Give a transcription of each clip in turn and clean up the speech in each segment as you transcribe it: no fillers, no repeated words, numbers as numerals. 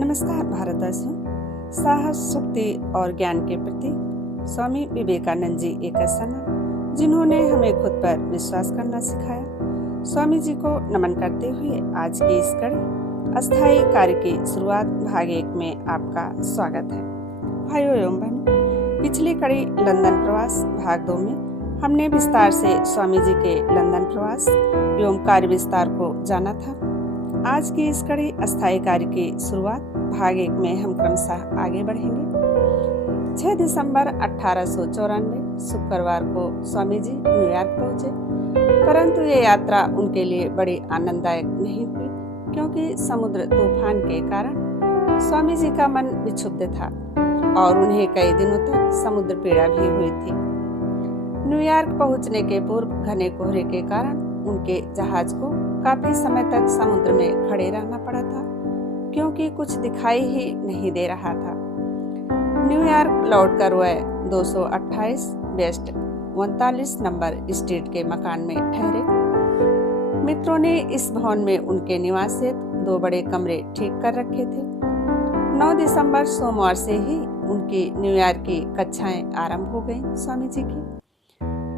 नमस्कार भारतवासियों। साहस, शक्ति और ज्ञान के प्रतीक स्वामी विवेकानंद जी एक ऐसा नाम जिन्होंने हमें खुद पर विश्वास करना सिखाया। स्वामी जी को नमन करते हुए आज की इस कड़ी अस्थायी कार्य की शुरुआत भाग 1 में आपका स्वागत है। भाइयों एवं बहनों, पिछली कड़ी लंदन प्रवास भाग 2 में हमने विस्तार से स्वामी जी के लंदन प्रवास एवं कार्य विस्तार को जाना था। आज की इस कड़ी अस्थायी कार्य की शुरुआत भाग 1 में हम क्रमशः आगे बढ़ेंगे। 6 दिसंबर 1894 शुक्रवार को स्वामी जी न्यूयॉर्क पहुंचे, परंतु ये यात्रा उनके लिए बड़ी आनंददायक नहीं हुई, क्योंकि समुद्र तूफान के कारण स्वामी जी का मन विक्षुब्ध था और उन्हें कई दिनों तक समुद्र पीड़ा भी हुई थी। न्यूयॉर्क पहुंचने के पूर्व घने कोहरे के कारण उनके जहाज को काफी समय तक समुद्र में खड़े रहना पड़ा था, क्योंकि कुछ दिखाई ही नहीं दे रहा था। न्यूयॉर्क लौटकर वह 228 वेस्ट 39 नंबर स्ट्रीट के मकान में ठहरे। मित्रों ने इस भवन में उनके निवास हेतु 2 बड़े कमरे ठीक कर रखे थे। 9 दिसंबर सोमवार से ही उनकी न्यूयॉर्क की कक्षाएं आरंभ हो गईं। स्वामी जी की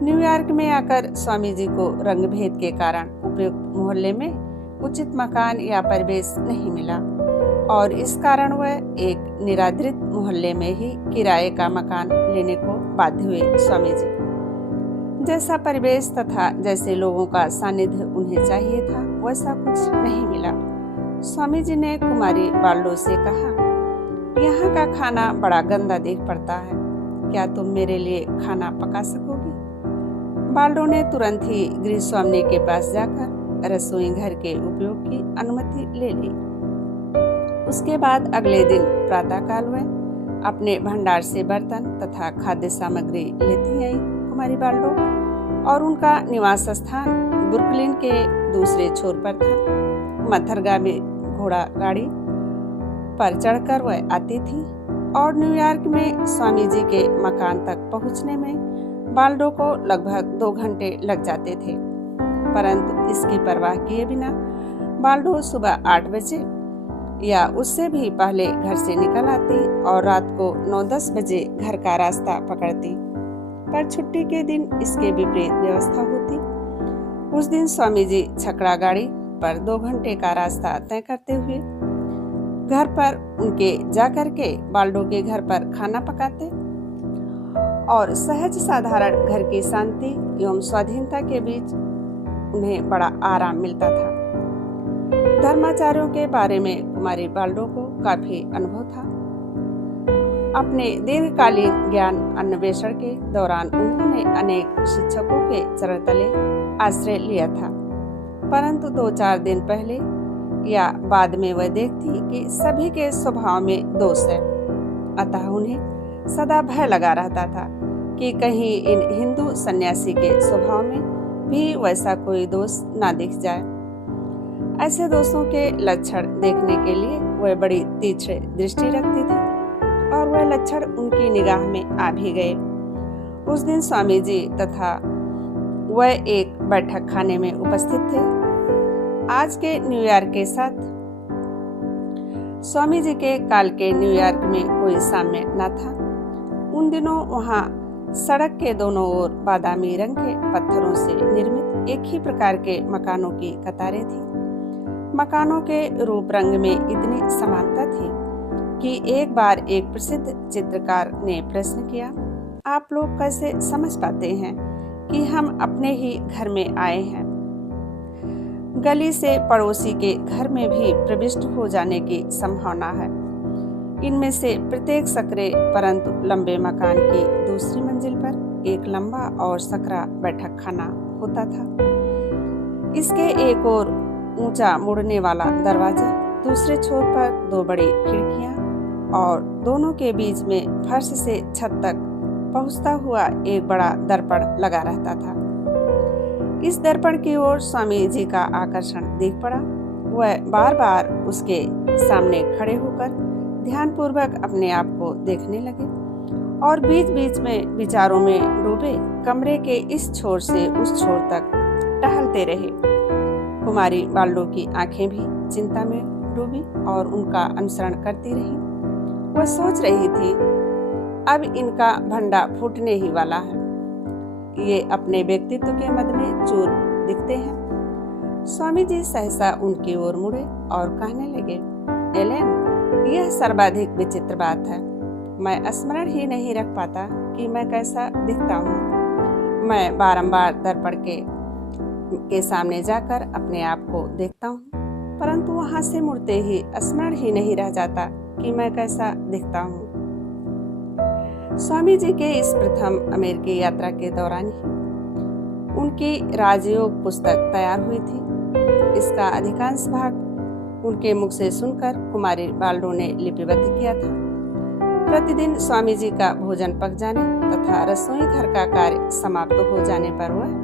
न्यूयॉर्क में आकर स्वामी जी को रंग भेद के कारण उपयुक्त मोहल्ले में उचित मकान या परिवेश नहीं मिला और इस कारण वह एक निरादृत मोहल्ले में ही किराए का मकान लेने को बाध्य हुए। स्वामी जी जैसा परिवेश तथा जैसे लोगों का सानिध्य उन्हें चाहिए था, वैसा कुछ नहीं मिला। स्वामी जी ने कुमारी बाल्डो से कहा, यहाँ का खाना बड़ा गंदा दिख पड़ता है, क्या तुम मेरे लिए खाना पका सकोगी? बाल्डो ने तुरंत ही गृह स्वामी के पास जाकर रसोई घर के उपयोग की अनुमति ले ली। उसके बाद अगले दिन प्रातःकाल वह अपने भंडार से बर्तन तथा खाद्य सामग्री लेती आई कुमारी बाल्डो, और उनका निवास स्थान ब्रुकलिन के दूसरे छोर पर था। मथरगामी घोड़ा गाड़ी पर चढ़कर वह आती थी और न्यूयॉर्क में स्वामी जी के मकान तक पहुंचने में बाल्डो को लगभग 2 घंटे लग जाते थे, परंतु इसकी परवाह किए बिना बाल्डो सुबह 8 बजे या उससे भी पहले घर से निकल आती और रात को 9-10 बजे घर का रास्ता पकड़ती। पर छुट्टी के दिन इसके विपरीत व्यवस्था होती। उस दिन स्वामी जी छकड़ा गाड़ी पर 2 घंटे का रास्ता तय करते हुए घर पर उनके जाकर के बाल्डो के घर पर खाना पकाते और सहज साधारण घर की शांति एवं स्वाधीनता के बीच उन्हें बड़ा आराम मिलता था। धर्माचार्यों के बारे में कुमारी बाल्डो को काफी अनुभव था। अपने दीर्घकालीन ज्ञान अन्वेषण के दौरान उन्होंने अनेक शिक्षकों के चरण तले आश्रय लिया था, परंतु 2-4 दिन पहले या बाद में वह देखती कि सभी के स्वभाव में दोष है, अतः उन्हें सदा भय लगा रहता था कि कहीं इन हिंदू सन्यासी के स्वभाव में भी वैसा कोई दोष ना दिख जाए। ऐसे दोषों के लक्षण देखने के लिए वह बड़ी तीक्ष्ण दृष्टि रखती थी और वह लक्षण उनकी निगाह में आ भी गए। उस दिन स्वामी जी तथा वह एक बैठक खाने में उपस्थित थे। आज के न्यूयॉर्क के साथ स्वामी जी के काल के न्यूयॉर्क में कोई साम्य न था। उन दिनों वहां सड़क के दोनों ओर बादामी रंग के पत्थरों से निर्मित एक ही प्रकार के मकानों की कतारें थी। मकानों के रूप रंग में इतनी समानता थी कि एक बार एक प्रसिद्ध चित्रकार ने प्रश्न किया, आप लोग कैसे समझ पाते हैं कि हम अपने ही घर में आए हैं? गली से पड़ोसी के घर में भी प्रविष्ट हो जाने की संभावना है। इनमें से प्रत्येक सकरे परंतु लंबे मकान की दूसरी मंजिल पर एक लंबा और सकरा बैठक खाना होता था। इसके एक और ऊंचा मुड़ने वाला दरवाजा, दूसरे छोर पर 2 बड़ी खिड़कियां और दोनों के बीच में फर्श से छत तक पहुंचता हुआ एक बड़ा दर्पण लगा रहता था। इस दर्पण की ओर स्वामी जी का आकर्षण दिख पड़ा। वह बार बार उसके सामने खड़े होकर ध्यानपूर्वक अपने आप को देखने लगे और बीच बीच में विचारों में डूबे कमरे के इस छोर से उस छोर तक टहलते रहे। कुमारी बाल्डो की आंखें भी चिंता में डूबी और उनका अनुसरण करती रही। वह सोच रही थी, अब इनका भंडा फूटने ही वाला है। ये अपने व्यक्तित्व के मद में चूर दिखते हैं। स्वामी जी सहसा उनकी ओर मुड़े और कहने लगे, एलेन, यह सर्वाधिक विचित्र बात है। मैं स्मरण ही नहीं रख पाता कि मैं कैसा दिखता हूँ। मैं बारंबार दर्पण के सामने जाकर अपने आप को देखता हूँ, परंतु वहां से मुड़ते ही स्मरण ही नहीं रह जाता कि मैं कैसा दिखता हूँ। स्वामी जी के इस प्रथम अमेरिकी यात्रा के दौरान ही उनकी राजयोग पुस्तक तैयार हुई थी। इसका अधिकांश भाग उनके मुख से सुनकर कुमारी बाल्डो ने लिपिबद्ध किया था। प्रतिदिन स्वामी जी का भोजन पक जाने तथा रसोई घर का कार्य समाप्त हो जाने पर वह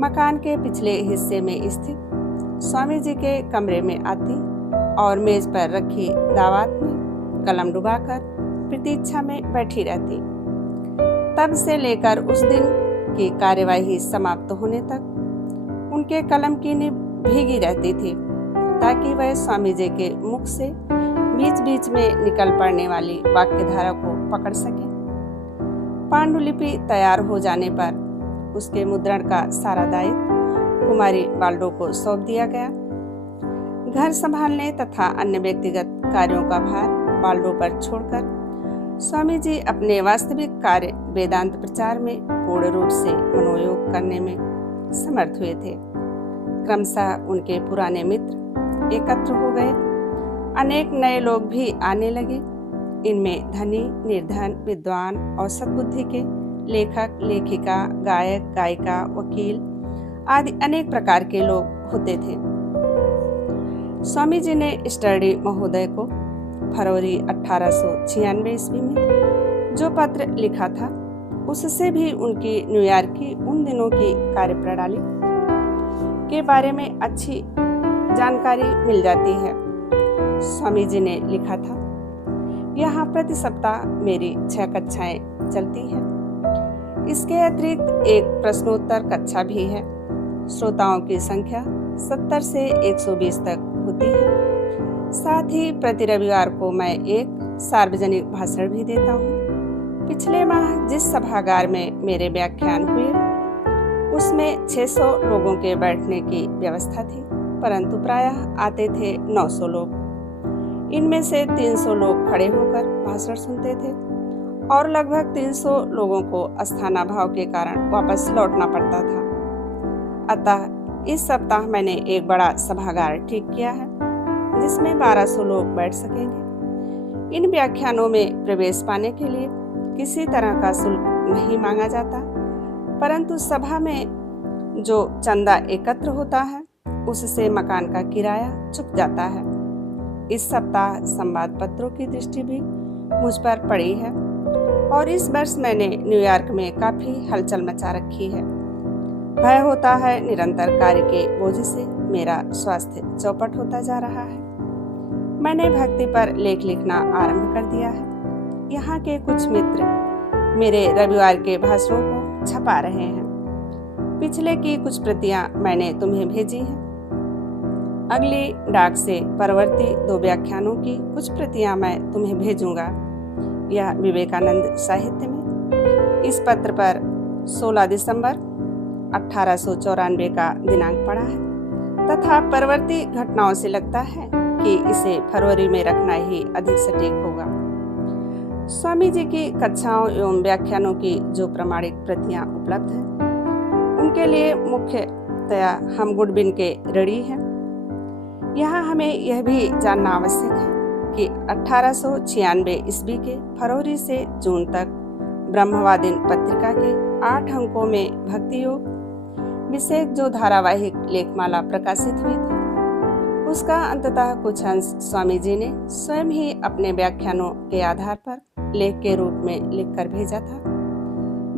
मकान के पिछले हिस्से में स्थित स्वामी जी के कमरे में आती और मेज पर रखी दावत में कलम डुबाकर प्रतीक्षा में बैठी रहती। तब से लेकर उस दिन की कार्यवाही समाप्त होने तक उनके कलम की निब भीगी रहती थी, ताकि वह स्वामी जी के मुख से बीच बीच में निकल पड़ने वाली वाक्यधारा को पकड़ सके। पांडुलिपि तैयार हो जाने पर उसके मुद्रण का सारा दायित्व कुमारी बाल्डो को सौंप दिया गया। घर संभालने तथा अन्य व्यक्तिगत कार्यों का भार बाल्डो पर छोड़कर स्वामी जी अपने वास्तविक कार्य वेदांत प्रचार में पूर्ण रूप से मनोयोग करने में समर्थ हुए थे। क्रमशः उनके पुराने मित्र एकत्र हो गए। अनेक नए लोग भी आने लगे। इनमें धनी, निर्धन, विद्वान और सद्बुद्धि के लेखक, लेखिका, गायक, गायिका, वकील आदि अनेक प्रकार के लोग होते थे। स्वामी जी ने स्टर्डी महोदय को फरवरी 1896 ईस्वी में जो पत्र लिखा था, उससे भी उनकी न्यूयॉर्क की उन दिनों की कार्यप्रणाली के बारे में अच्छी जानकारी मिल जाती है। स्वामी जी ने लिखा था, यहाँ प्रति सप्ताह मेरी 6 कक्षाएं चलती हैं। इसके अतिरिक्त एक प्रश्नोत्तर कक्षा भी है। श्रोताओं की संख्या 70 से 120 तक होती है। साथ ही प्रति रविवार को मैं एक सार्वजनिक भाषण भी देता हूँ। पिछले माह जिस सभागार में मेरे व्याख्यान हुए, उसमें 600 लोगों के बैठने की व्यवस्था थी, परंतु प्रायः आते थे 900 लोग। इनमें से 300 लोग खड़े होकर भाषण सुनते थे और लगभग 300 लोगों को स्थानाभाव के कारण वापस लौटना पड़ता था। अतः इस सप्ताह मैंने एक बड़ा सभागार ठीक किया है, जिसमें 1200 लोग बैठ सकेंगे। इन व्याख्यानों में प्रवेश पाने के लिए किसी तरह का शुल्क नहीं मांगा जाता, परंतु सभा में जो चंदा एकत्र होता है, उससे मकान का किराया चुक जाता है। इस सप्ताह संवाद पत्रों की दृष्टि भी मुझ पर पड़ी है और इस वर्ष मैंने न्यूयॉर्क में काफी हलचल मचा रखी है। भय होता है निरंतर कार्य के बोझ से मेरा स्वास्थ्य चौपट होता जा रहा है। मैंने भक्ति पर लेख लिखना आरंभ कर दिया है। यहाँ के कुछ मित्र मेरे रविवार के भाषणों को छपा रहे हैं। पिछले की कुछ प्रतियां मैंने तुम्हें भेजी हैं। अगली डाक से परवर्ती 2 व्याख्यानों की कुछ प्रतियां मैं तुम्हें भेजूंगा। यह विवेकानंद साहित्य में। इस पत्र पर 16 दिसंबर 1894 का दिनांक पड़ा है तथा परवर्ती घटनाओं से लगता है कि इसे फरवरी में रखना ही अधिक सटीक होगा। स्वामी जी की कक्षाओं एवं व्याख्यानों की जो प्रमाणिक प्रतियां उपलब्ध हैं, उनके लिए मुख्यतया हम गुडविन के ऋणी हैं। यहाँ हमें यह भी जानना आवश्यक है कि 1896 ईस्वी के फरवरी से जून तक ब्रह्मवादिन पत्रिका के 8 अंकों में भक्ति योग विषयक जो धारावाहिक लेखमाला प्रकाशित हुई थी, उसका अंततः कुछ अंश स्वामी जी ने स्वयं ही अपने व्याख्यानों के आधार पर लेख के रूप में लिखकर भेजा था।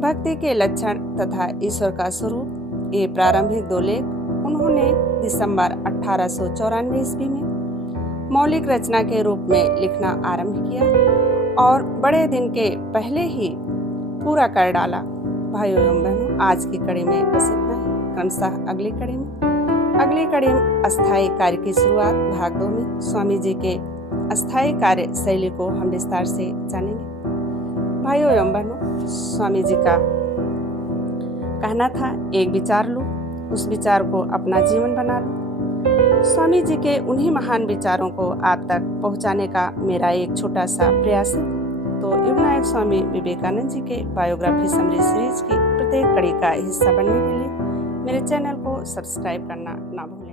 भक्ति के लक्षण तथा ईश्वर का स्वरूप, ये प्रारंभिक 2 लेख उन्होंने दिसंबर 1894 ईस्वी में मौलिक रचना के रूप में लिखना आरंभ किया और बड़े दिन के पहले ही पूरा कर डाला। भाइयों एवं बहनों, आज की कड़ी में बस इतना ही। क्रमशः अगली कड़ी में अगली कड़ी में अस्थायी कार्य की शुरुआत भाग 2 में स्वामी जी के अस्थायी कार्य शैली को हम विस्तार से जानेंगे। भाइयों एवं बहनों, स्वामी जी का कहना था, एक विचार लो, उस विचार को अपना जीवन बना लो। स्वामी जी के उन्हीं महान विचारों को आप तक पहुंचाने का मेरा एक छोटा सा प्रयास है। तो युग नायक स्वामी विवेकानंद जी के बायोग्राफी समरी सीरीज की प्रत्येक कड़ी का हिस्सा बनने के लिए मेरे चैनल को सब्सक्राइब करना ना भूलें।